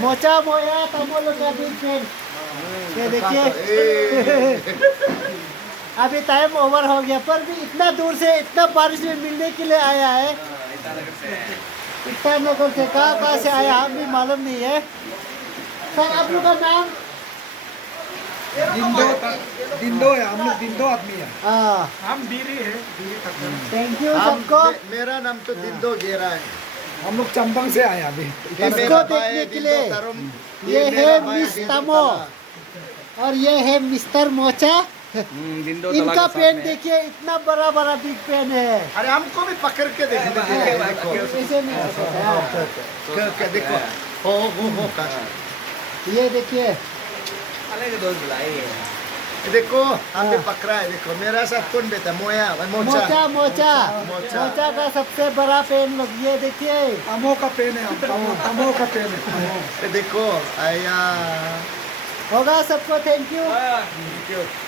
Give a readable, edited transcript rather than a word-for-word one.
Mocha मोया तमो लोग का बिग फैन। ये देखिए अभी टाइम ओवर हो गया पर भी इतना दूर से इतना बारिश में मिलने के लिए आया है। इतना नगर से कहाँ से आया हम भी मालूम नहीं है। सर आप लोग का नाम? दिंदो है, हम लोग दिंदो आदमी है। हाँ हम बीरी है, बीरी करते हैं। थैंक यू सबको। मेरा नाम तो दिंदो गेरा है। हम लोग चंबंग से आए अभी। ये इसको मेरा भाई देखने है के दिंदो लिए। तरुण। ये मेरा है भाई मिस दिंदो तमो तला। और ये है मिस्टर मोचा। दिंदो इनका पेन देखिए इतना बड़ा बड़ा बिग पेन है। अरे हमको भी पकड़ के देखो देखो ऐसे नहीं कर सकते। क्या देखो हो का ये देखिए देखो हम भी पकड़ा है। देखो मेरा साथ कौन बेटा मोया मोचा मोचा मोचा मोचा। मोचा का सबसे बड़ा पेन लोग ये देखिए। तमो का पेन है, तमो का पेन है। देखो आया होगा सबको थैंक यू।